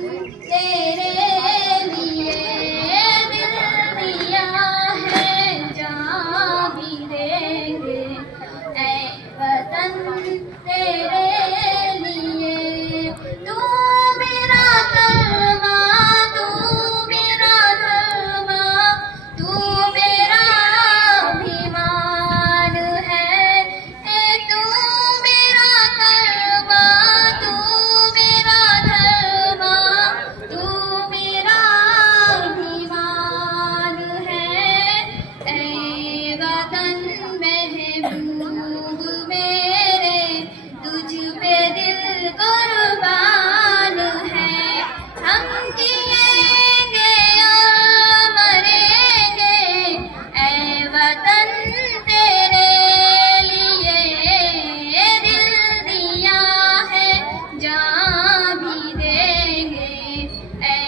तेरे लिए दिल दिया है, जान भी देंगे ऐ वतन तेरे लिए। तू मेरा कलमा, तू मेरा धर्मा, तू मेरा अभिमान है। तू मेरा कलमा, तू मेरा धर्मा, तू मेरा अभिमान है। ऐ वतन महबूब मेरे, तुझ पे दिल कुर्बान है। हम जिएंगे और मरेंगे ऐ वतन तेरे लिए। दिल दिया है, जान भी देंगे ऐ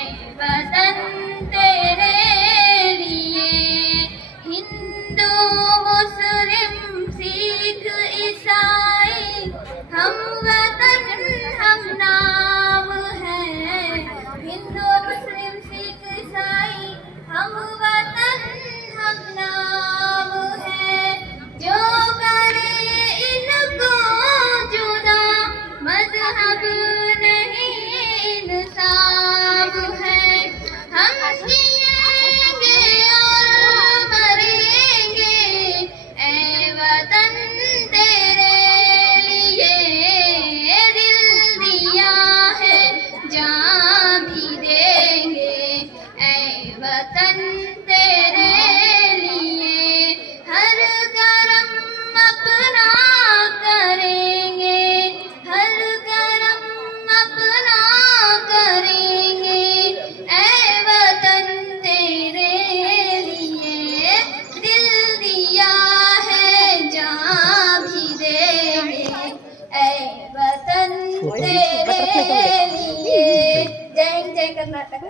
वतन तेरे लिए। हिंदू मुस्लिम सिख ईसाई हम वतन हम नाम है। हिंदू मुस्लिम सिख ईसाई हम वतन हम नाम है। जो करे इनको जुदा मजहब नहीं इंसाफ है। हम जिएंगे और मरेंगे ऐ वतन तेरे लिए। दिल दिया है, जान भी देंगे ऐ वतन तेरे लिए। हर करम अपना करेंगे, हर करम अपना करेंगे ऐ वतन तेरे लिए। दिल दिया है, जान भी देंगे ऐ वतन तेरे लिए। जय हिंद, जय कर्नाटक।